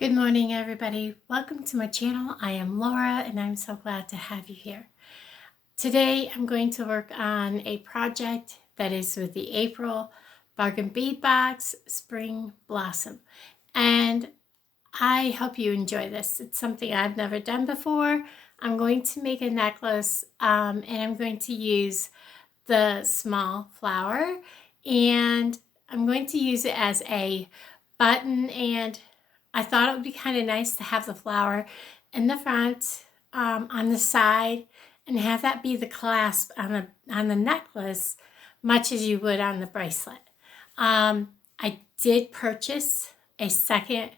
Good morning, everybody. Welcome to my channel. I am Laura, and I'm so glad to have you here. Today, I'm going to work on a project that is with the April Bargain Bead Box Spring Blossom. And I hope you enjoy this. It's something I've never done before. I'm going to make a necklace, and I'm going to use the small flower, and I'm going to use it as a button, and I thought it would be kind of nice to have the flower in the front, on the side, and have that be the clasp on the necklace, much as you would on the bracelet. I did purchase a second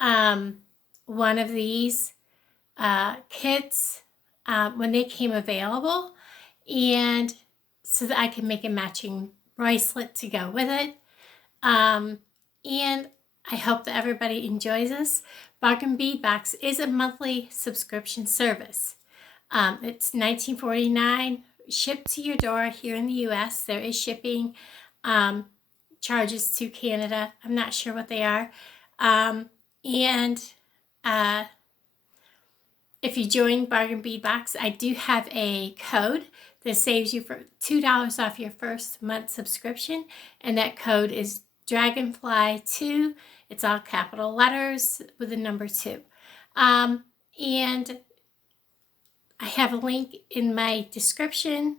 one of these kits when they came available, and so that I can make a matching bracelet to go with it. And I hope that everybody enjoys this. Bargain Bead Box is a monthly subscription service. It's $19.49, shipped to your door here in the U.S. There is shipping charges to Canada. I'm not sure what they are. If you join Bargain Bead Box, I do have a code that saves you for $2 off your first month subscription, and that code is Dragonfly2. It's all capital letters with the number 2. And I have a link in my description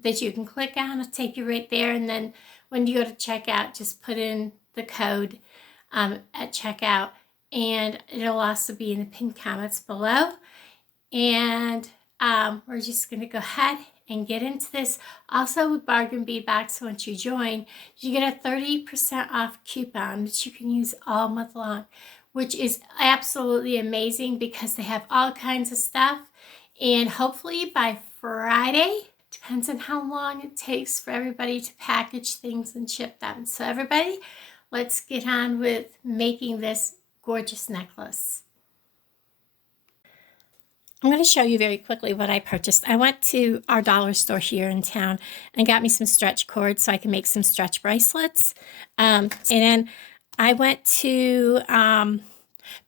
that you can click on. It'll take you right there, and then when you go to checkout, just put in the code at checkout, and it'll also be in the pinned comments below. And we're just going to go ahead and get into this. Also with Bargain Bead Box, once you join, you get a 30% off coupon that you can use all month long, which is absolutely amazing because they have all kinds of stuff. And hopefully by Friday, depends on how long it takes for everybody to package things and ship them. So everybody, let's get on with making this gorgeous necklace. I'm going to show you very quickly what I purchased. I went to our dollar store here in town and got me some stretch cords so I can make some stretch bracelets. And then I went to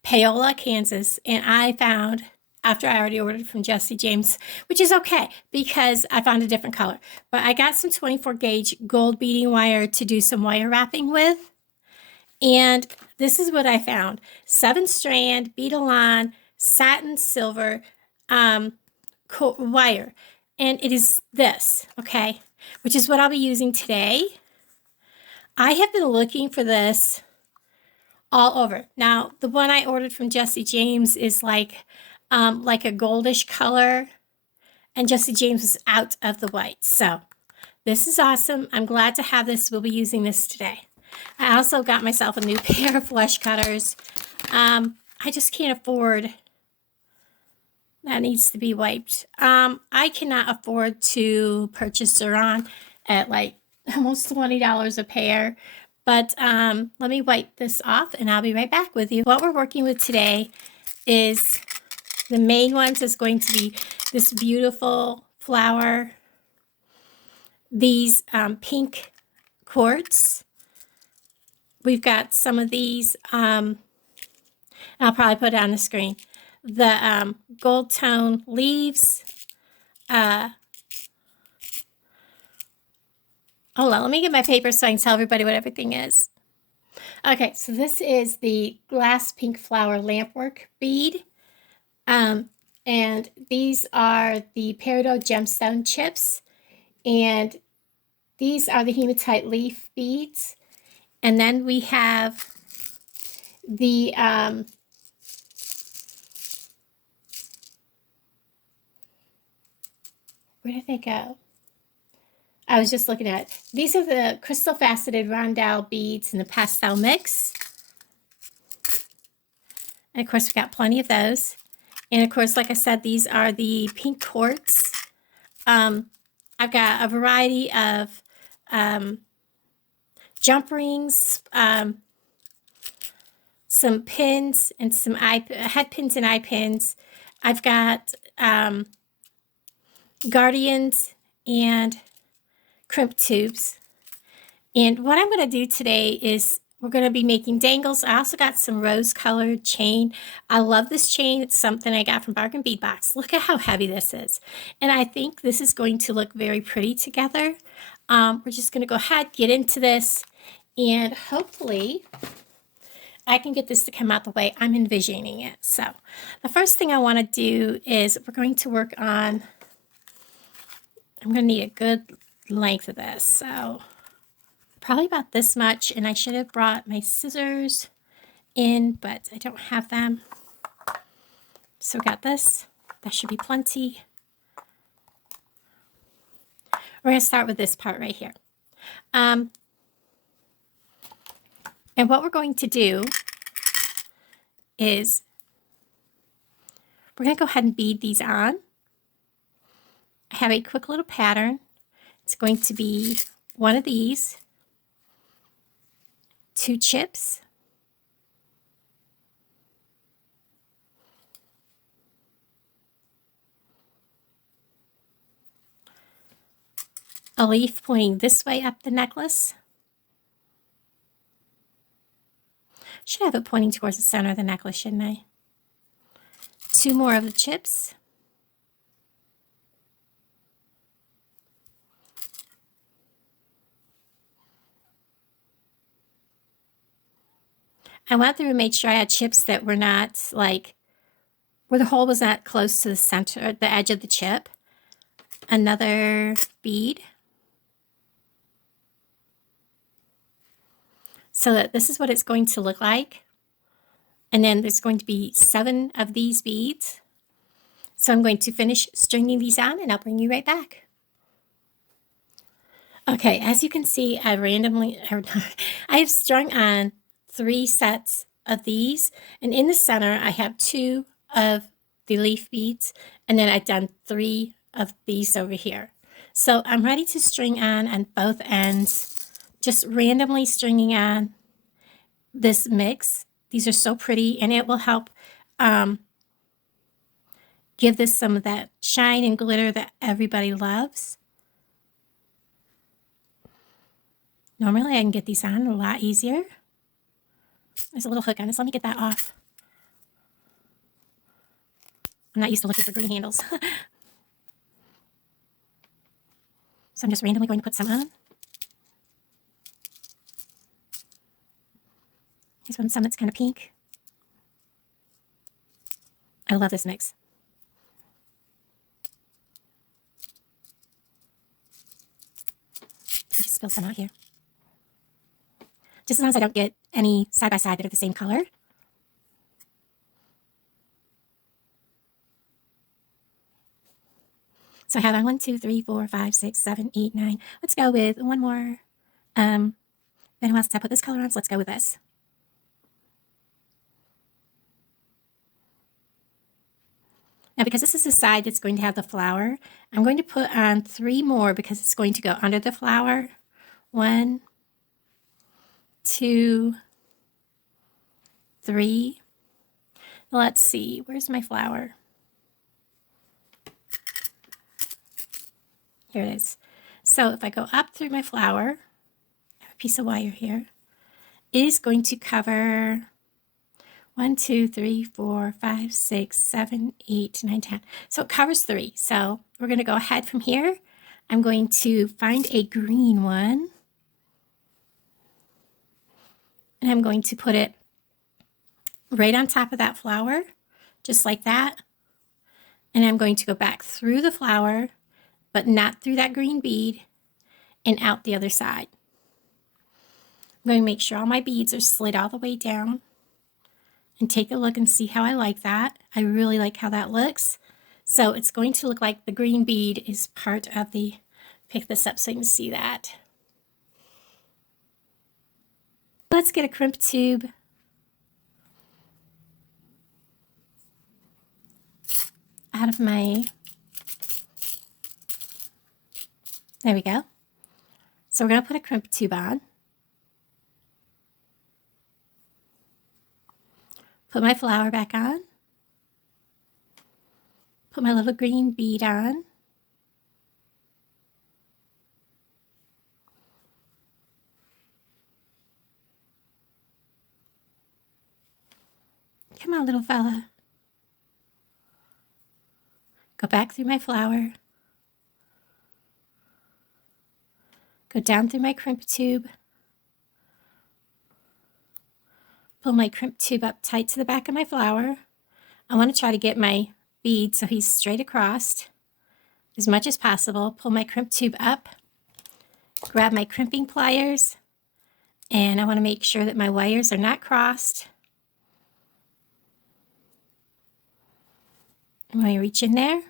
Paola, Kansas, and I found, after I already ordered from Jesse James, which is okay because I found a different color, but I got some 24 gauge gold beading wire to do some wire wrapping with. And this is what I found: 7-strand bead-alon satin silver wire, and it is this, okay, which is what I'll be using today. I have been looking for this all over. Now, the one I ordered from Jesse James is like a goldish color, and Jesse James is out of the white. So this is awesome. I'm glad to have this. We'll be using this today. I also got myself a new pair of flush cutters. I just can't afford. That needs to be wiped. I cannot afford to purchase Zeron at like almost $20 a pair. But let me wipe this off and I'll be right back with you. What we're working with today is, the main ones is going to be this beautiful flower, these pink quartz. We've got some of these, I'll probably put it on the screen. The gold tone leaves. Hold on, let me get my paper so I can tell everybody what everything is. Okay, so this is the glass pink flower lampwork bead. And these are the peridot gemstone chips. And these are the hematite leaf beads. And then we have the where did they go? I was just looking at it. These are the crystal faceted rondelle beads in the pastel mix. And of course, we've got plenty of those. And of course, like I said, these are the pink quartz. I've got a variety of jump rings, some pins, and some head pins and eye pins. I've got guardians and crimp tubes. And what I'm going to do today is we're going to be making dangles. I also got some rose-colored chain. I love this chain. It's something I got from Bead Box. Look at how heavy this is. And I think this is going to look very pretty together. We're just going to go ahead, get into this, and hopefully I can get this to come out the way I'm envisioning it. So the first thing I want to do is we're going to work on, I'm going to need a good length of this. So probably about this much, and I should have brought my scissors in, but I don't have them. So we got this. That should be plenty. We're going to start with this part right here. And what we're going to do is we're going to go ahead and bead these on. I have a quick little pattern. It's going to be one of these, 2 chips, a leaf pointing this way up the necklace. Should have it pointing towards the center of the necklace, shouldn't I? 2 more of the chips. I went through and made sure I had chips that were not like, where the hole was not close to the center, the edge of the chip. Another bead. So that this is what it's going to look like. And then there's going to be 7 of these beads. So I'm going to finish stringing these on and I'll bring you right back. Okay, as you can see, I have strung on 3 sets of these, and in the center I have 2 of the leaf beads, and then I've done 3 of these over here. So I'm ready to string on both ends, just randomly stringing on this mix. These are so pretty, and it will help give this some of that shine and glitter that everybody loves. Normally I can get these on a lot easier. There's a little hook on this. Let me get that off. I'm not used to looking for green handles. So I'm just randomly going to put some on. Here's some that's kind of pink. I love this mix. Just spill some out here. Just as long as I don't get any side-by-side that are the same color. So I have on 1, 2, 3, 4, 5, 6, 7, 8, 9. Let's go with one more. Then who else did I put this color on? So let's go with this. Now, because this is the side that's going to have the flower, I'm going to put on 3 more because it's going to go under the flower. 1, 2, 3. Let's see, where's my flower? Here it is. So if I go up through my flower, I have a piece of wire here, it is going to cover 1, 2, 3, 4, 5, 6, 7, 8, 9, 10. So it covers 3. So we're going to go ahead from here. I'm going to find a green one. And I'm going to put it right on top of that flower, just like that. And I'm going to go back through the flower, but not through that green bead, and out the other side. I'm going to make sure all my beads are slid all the way down and take a look and see how I like that. I really like how that looks. So it's going to look like the green bead is part of the, pick this up so you can see that. Let's get a crimp tube. Out of my, there we go. So we're going to put a crimp tube on. Put my flower back on. Put my little green bead on. Come on, little fella. Go back through my flower. Go down through my crimp tube. Pull my crimp tube up tight to the back of my flower. I want to try to get my bead so he's straight across as much as possible. Pull my crimp tube up. Grab my crimping pliers. And I want to make sure that my wires are not crossed. I'm going to reach in there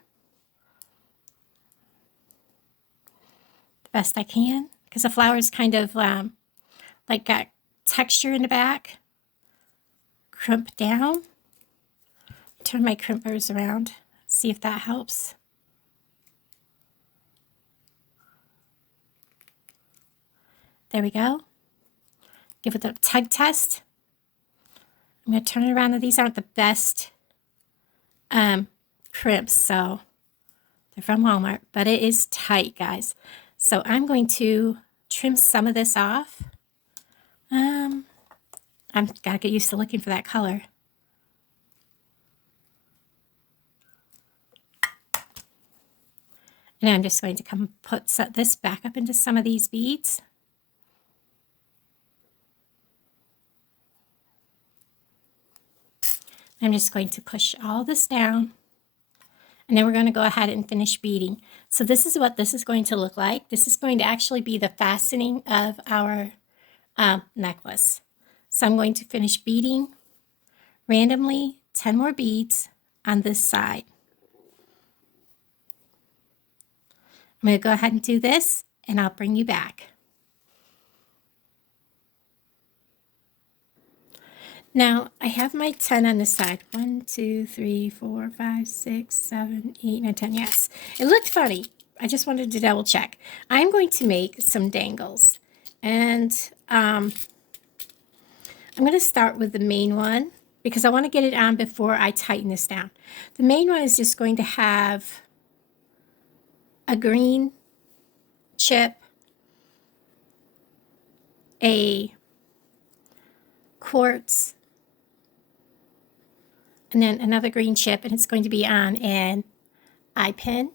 the best I can, because the flower is kind of like got texture in the back. Crimp down. Turn my crimpers around. See if that helps. There we go. Give it a tug test. I'm going to turn it around. These aren't the best crimps, so they're from Walmart, but it is tight, guys. So I'm going to trim some of this off. I've got to get used to looking for that color. And I'm just going to come put this back up into some of these beads. I'm just going to push all this down. And then we're going to go ahead and finish beading. So this is what this is going to look like. This is going to actually be the fastening of our necklace. So I'm going to finish beading randomly 10 more beads on this side. I'm going to go ahead and do this, and I'll bring you back. Now, I have my 10 on this side. 1, 2, 3, 4, 5, 6, 7, 8, 9, 10. Yes, it looked funny. I just wanted to double check. I'm going to make some dangles. And I'm going to start with the main one because I want to get it on before I tighten this down. The main one is just going to have a green chip, a quartz, and then another green chip, and it's going to be on an eye pin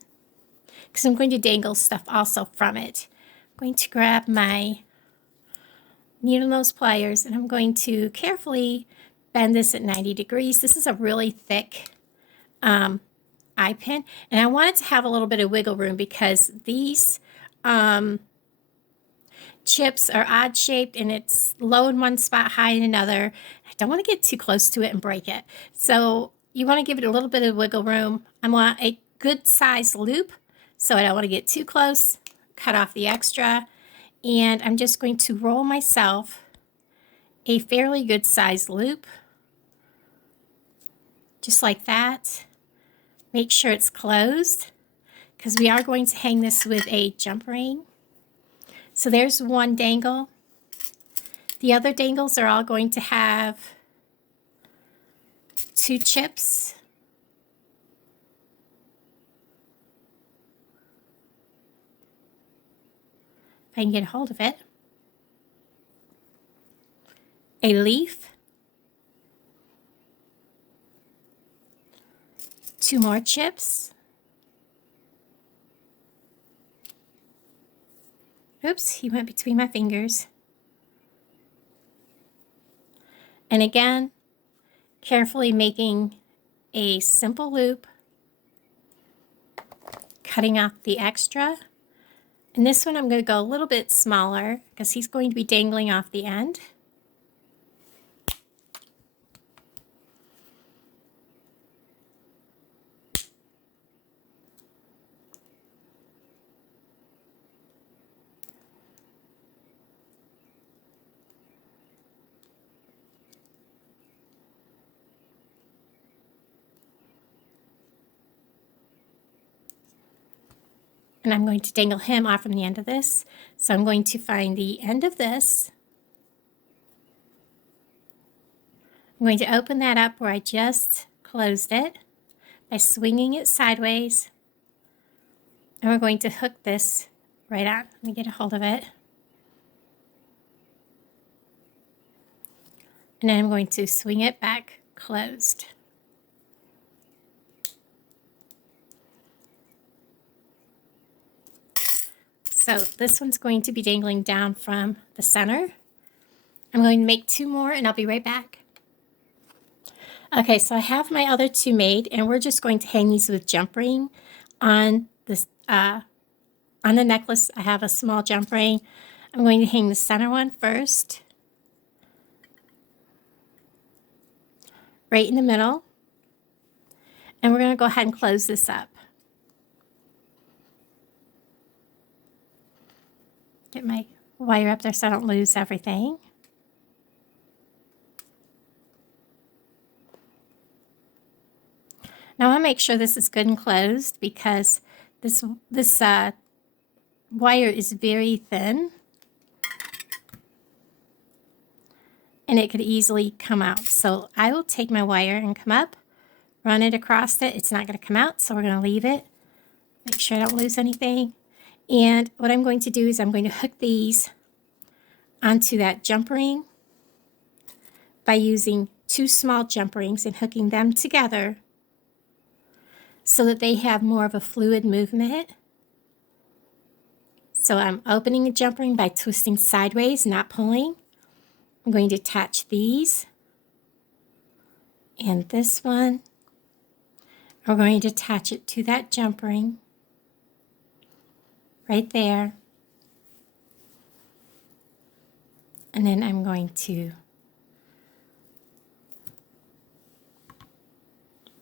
because I'm going to dangle stuff also from it. I'm going to grab my needle nose pliers, and I'm going to carefully bend this at 90 degrees. This is a really thick eye pin, and I want it to have a little bit of wiggle room because these chips are odd shaped and it's low in one spot, high in another. I don't want to get too close to it and break it. So you want to give it a little bit of wiggle room. I want a good size loop, so I don't want to get too close. Cut off the extra, and I'm just going to roll myself a fairly good size loop, just like that. Make sure it's closed because we are going to hang this with a jump ring. So there's one dangle. The other dangles are all going to have 2 chips. If I can get a hold of it. A leaf. 2 more chips. Oops, he went between my fingers. And again, carefully making a simple loop, cutting off the extra. And this one I'm going to go a little bit smaller because he's going to be dangling off the end. And I'm going to dangle him off from the end of this. So I'm going to find the end of this. I'm going to open that up where I just closed it by swinging it sideways. And we're going to hook this right on. Let me get a hold of it. And then I'm going to swing it back closed. So this one's going to be dangling down from the center. I'm going to make 2 more and I'll be right back. Okay, so I have my other 2 made, and we're just going to hang these with jump ring on this on the necklace. I have a small jump ring. I'm going to hang the center one first, right in the middle, and we're going to go ahead and close this up. Get my wire up there so I don't lose everything. Now I want to make sure this is good and closed, because this wire is very thin and it could easily come out. So I will take my wire and come up, run it across it. It's not going to come out, so we're going to leave it. Make sure I don't lose anything. And what I'm going to do is I'm going to hook these onto that jump ring by using 2 small jump rings and hooking them together so that they have more of a fluid movement. So I'm opening a jump ring by twisting sideways, not pulling. I'm going to attach these and this one. We're going to attach it to that jump ring right there. And then I'm going to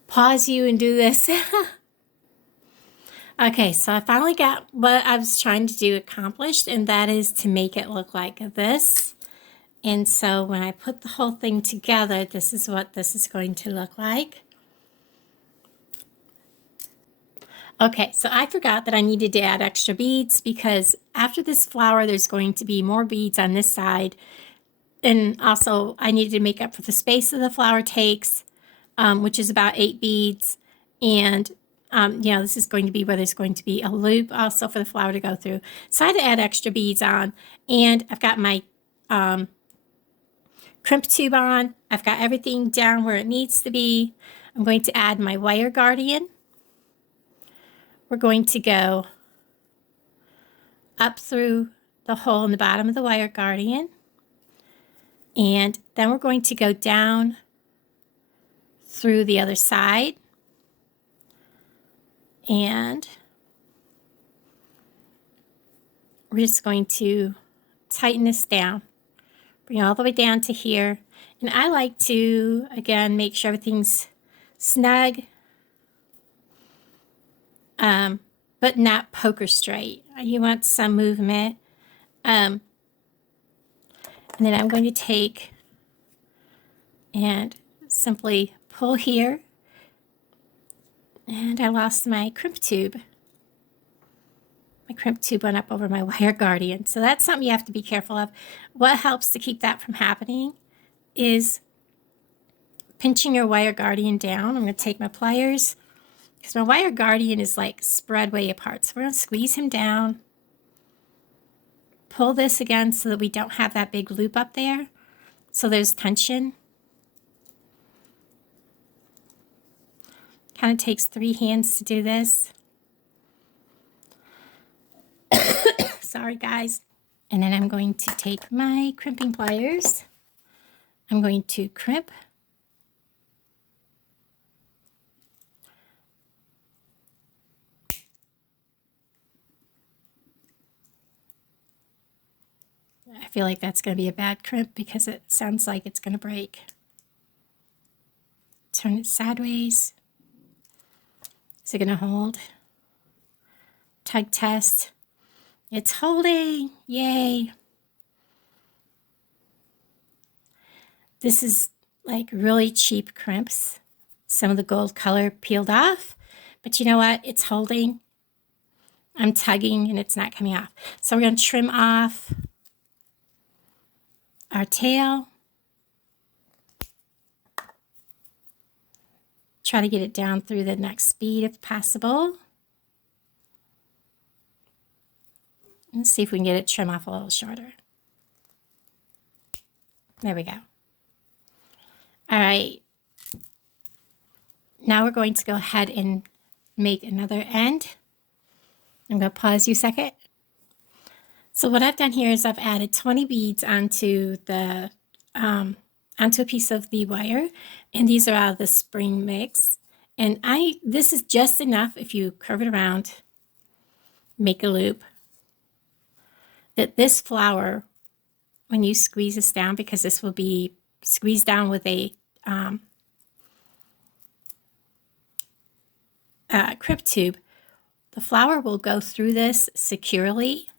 pause you and do this. Okay, so I finally got what I was trying to do accomplished, and that is to make it look like this. And so when I put the whole thing together, this is what this is going to look like. Okay, so I forgot that I needed to add extra beads, because after this flower, there's going to be more beads on this side. And also, I needed to make up for the space that the flower takes, which is about 8 beads. And, you know, this is going to be where there's going to be a loop also for the flower to go through. So I had to add extra beads on. And I've got my crimp tube on. I've got everything down where it needs to be. I'm going to add my wire guardian. We're going to go up through the hole in the bottom of the wire guardian. And then we're going to go down through the other side. And we're just going to tighten this down. Bring it all the way down to here. And I like to, again, make sure everything's snug, but not poker straight. You want some movement. And then I'm going to take and simply pull here. And I lost my crimp tube. My crimp tube went up over my wire guardian. So that's something you have to be careful of. What helps to keep that from happening is pinching your wire guardian down. I'm going to take my pliers, because my wire guardian is like spread way apart. So we're going to squeeze him down. Pull this again so that we don't have that big loop up there. So there's tension. Kind of takes 3 hands to do this. Sorry, guys. And then I'm going to take my crimping pliers. I'm going to crimp. I feel like that's going to be a bad crimp because it sounds like it's going to break. Turn it sideways. Is it going to hold? Tug test. It's holding. Yay. This is like really cheap crimps. Some of the gold color peeled off. But you know what? It's holding. I'm tugging and it's not coming off. So we're going to trim off our tail. Try to get it down through the next bead if possible. Let's see if we can get it trim off a little shorter. There we go. All right. Now we're going to go ahead and make another end. I'm going to pause you a second. So what I've done here is I've added 20 beads onto the onto a piece of the wire, and these are out of the spring mix. And this is just enough, if you curve it around, make a loop, that this flower, when you squeeze this down, because this will be squeezed down with a crimp tube, the flower will go through this securely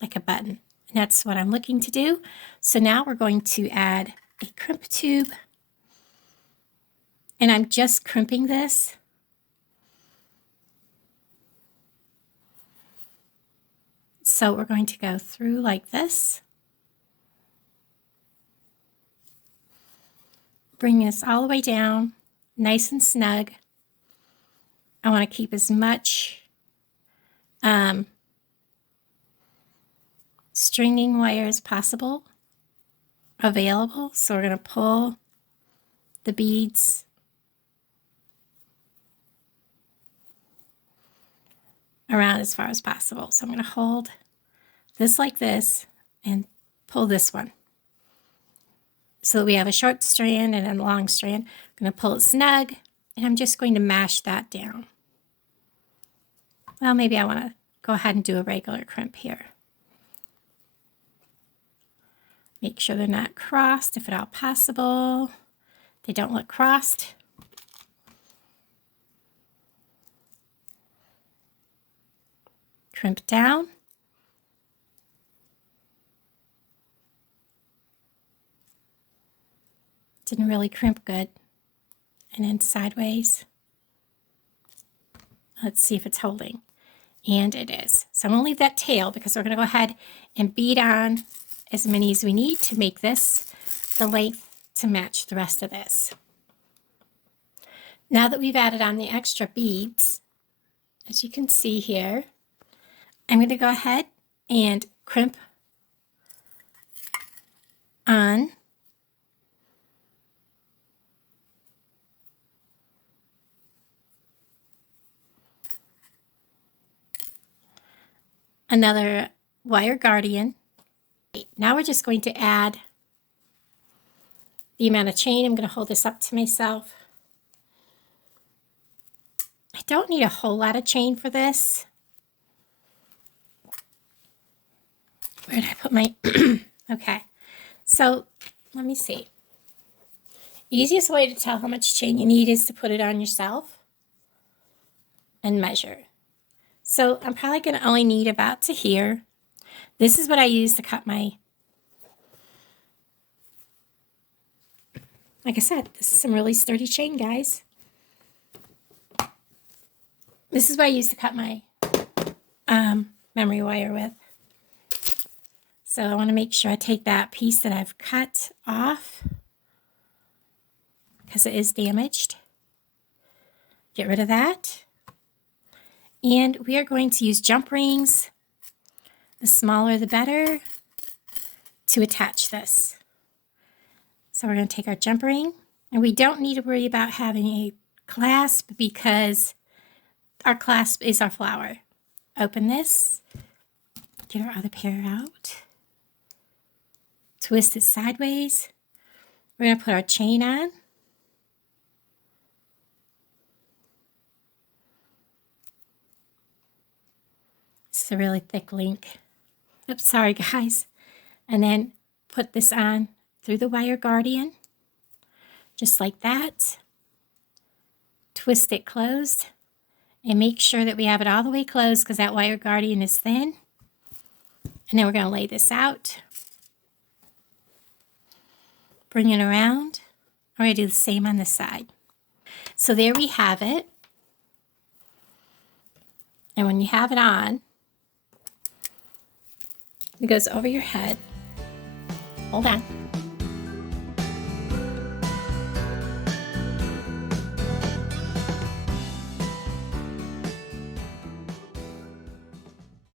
like a button. And that's what I'm looking to do. So now we're going to add a crimp tube, and I'm just crimping this. So we're going to go through like this. Bring this all the way down, nice and snug. I want to keep as much stringing wire as possible available. So we're going to pull the beads around as far as possible. So I'm going to hold this like this and pull this one. So we have a short strand and a long strand. I'm going to pull it snug, and I'm just going to mash that down. Well, maybe I want to go ahead and do a regular crimp here. Make sure they're not crossed if at all possible. They don't look crossed. Crimp down. Didn't really crimp good. And then sideways. Let's see if it's holding. And it is. So I'm going to leave that tail because we're going to go ahead and bead on as many as we need to make this the length to match the rest of this. Now that we've added on the extra beads, as you can see here, I'm going to go ahead and crimp on another wire guardian. Now we're just going to add the amount of chain. I'm going to hold this up to myself. I don't need a whole lot of chain for this. Where did I put my... Okay, so let me see. Easiest way to tell how much chain you need is to put it on yourself and measure. So I'm probably going to only need about to here. This is what I use to cut my... Like I said, this is some really sturdy chain, guys. This is what I use to cut my memory wire with. So I want to make sure I take that piece that I've cut off because it is damaged. Get rid of that. And we are going to use jump rings, the smaller the better, to attach this. So we're going to take our jump ring, and we don't need to worry about having a clasp because our clasp is our flower. Open this, get our other pair out, twist it sideways. We're going to put our chain on. This is a really thick link. Oops, sorry guys. And then put this on through the wire guardian, just like that. Twist it closed and make sure that we have it all the way closed because that wire guardian is thin. And then we're going to lay this out. Bring it around. We're going to do the same on this side. So there we have it. And when you have it on, it goes over your head. Hold on.